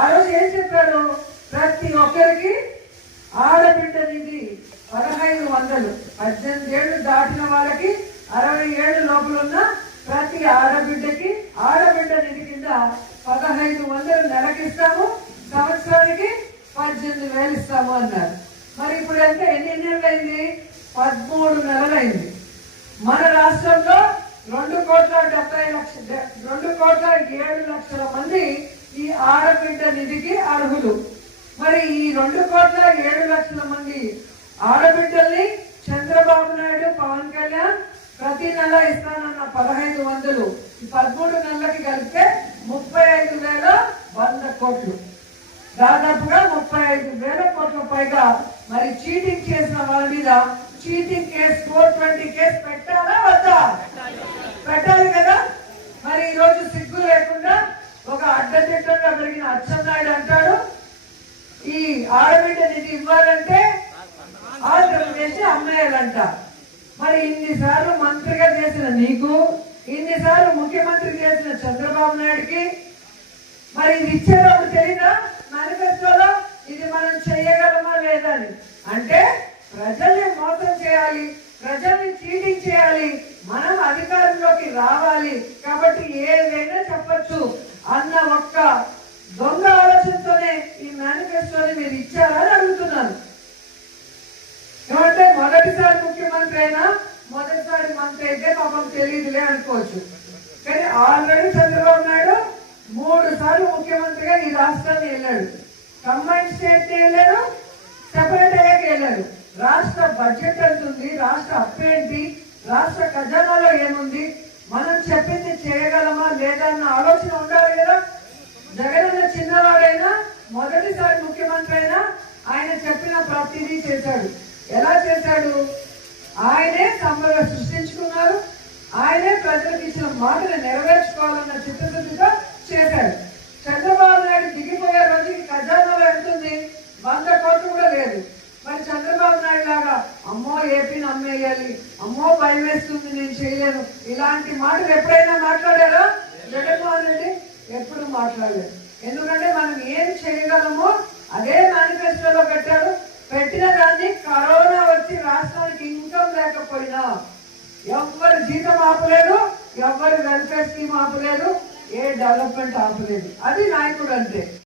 ఆ రోజు ఏం చెప్పారు? ప్రతి ఒక్కరికి ఆడబిడ్డ నిధి 1500, 18 ఏళ్ళు దాటిన వాళ్ళకి 60 ఏళ్ళు లోపల ఉన్న ప్రతి ఆడబిడ్డకి ఆడబిడ్డ నిధి కింద 1500 నెలకిస్తాము, సంవత్సరానికి 18,000 ఇస్తాము అన్నారు. మరి ఇప్పుడు అంటే ఎన్ని నెలలు అయింది? 13 నెలలు అయింది. మన రాష్ట్రంలో 2,70,00,000 మంది ఈ ఆడబిడ్డ నిధికి అర్హులు. మరి ఈ 2,07,00,000 మంది ఆడబిడ్డల్ని చంద్రబాబు నాయుడు, పవన్ కళ్యాణ్ ప్రతి నెల ఇస్తానన్న 1500 ఈ 13 నెలలకి కలిపితే 35,100 కోట్లు, దాదాపుగా 35,000 కోట్ల పైగా. మరి చీటింగ్ చేసిన వాళ్ళ మీద చీటింగ్ కేసు 420 కేసు పెట్టాలా వద్దా? పెట్టాలి కదా. మరి ఈరోజు సిగ్గు లేకుండా ఒక అడ్డదిడ్డంగా పెరిగిన అచ్చెన్నాయుడు అంటాడు ఈ ఆడబిడ్డ నిధి ఇవ్వాలంటే ఆంధ్రప్రదేశ్ అమ్మేయాలంట. మరి ఇన్నిసార్లు మంత్రిగా చేసిన నీకు, ఇన్నిసార్లు ముఖ్యమంత్రి చేసిన చంద్రబాబు నాయుడికి మరి ఇది ఇచ్చేటప్పుడు తెలీదా మేనిఫెస్టోలో ఇది మనం చేయగలమా లేదని? అంటే ప్రజల్ని మోసం చేయాలి, ప్రజల్ని చీటింగ్ చేయాలి, మనం అధికారంలోకి రావాలి కాబట్టి ఏదైనా చెప్పచ్చు అన్న ఒక్క దొంగ ఆలోచనతోనే ఈ మేనిఫెస్టోని మీరు ఇచ్చారని అడుగుతున్నాను. ఏమంటే మొదటిసారి ముఖ్యమంత్రి అయినా మొదటిసారి మంత్రి అయితే పాపం తెలియదులే అనుకోవచ్చు. కానీ ఆల్రెడీ చంద్రబాబు నాయుడు 3 సార్లు ముఖ్యమంత్రిగా ఈ రాష్ట్రాన్ని వెళ్ళాడు. కంబైన్ స్టేట్ వెళ్ళాడు, సెపరేట్ అయ్యాక వెళ్ళాడు. రాష్ట్ర బడ్జెట్ ఎంత ఉంది, రాష్ట్ర అప్పు ఏంటి, రాష్ట్ర ఖజానాలో ఏముంది, మనం చెప్పింది చేయగలమా లేదా అన్న ఆలోచన ఉండాలి కదా. జగనన్న చిన్నవాడైనా మొదటిసారి ముఖ్యమంత్రి అయినా ఆయన చెప్పిన ప్రతిదీ చేశాడు. ఎలా చేశాడు? ఆయనే సంపద సృష్టించుకున్నారు, ఆయనే ప్రజలకు ఇచ్చిన మాటను నెరవేర్చుకోవాలన్న చిత్తశుద్ధితో చేశాడు. చంద్రబాబు నాయుడు దిగిపోయే రోజుకి ఖజానాలో ఎంతుంది? 100 కోట్లు కూడా లేదు. మరి చంద్రబాబు నాయుడు లాగా అమ్మో ఏపీని అమ్మేయాలి, అమ్మో భయం వేస్తుంది, నేను చేయలేను, ఇలాంటి మాటలు ఎప్పుడైనా మాట్లాడారా? జగన్మోహన్ రెడ్డి ఎప్పుడు మాట్లాడలేదు. ఎందుకంటే మనం ఏం చేయగలమో అదే మేనిఫెస్టోలో పెట్టాడు. పెట్టిన దాన్ని కరోనా వచ్చి రాష్ట్రానికి ఇన్కమ్ లేకపోయినా ఎవ్వరు జీతం ఆపలేదు, ఎవ్వరు వెల్ఫేర్ స్కీమ్ ఆపలేదు, ఏ డెవలప్మెంట్ ఆపలేదు. అది నాయకుడు అంటే.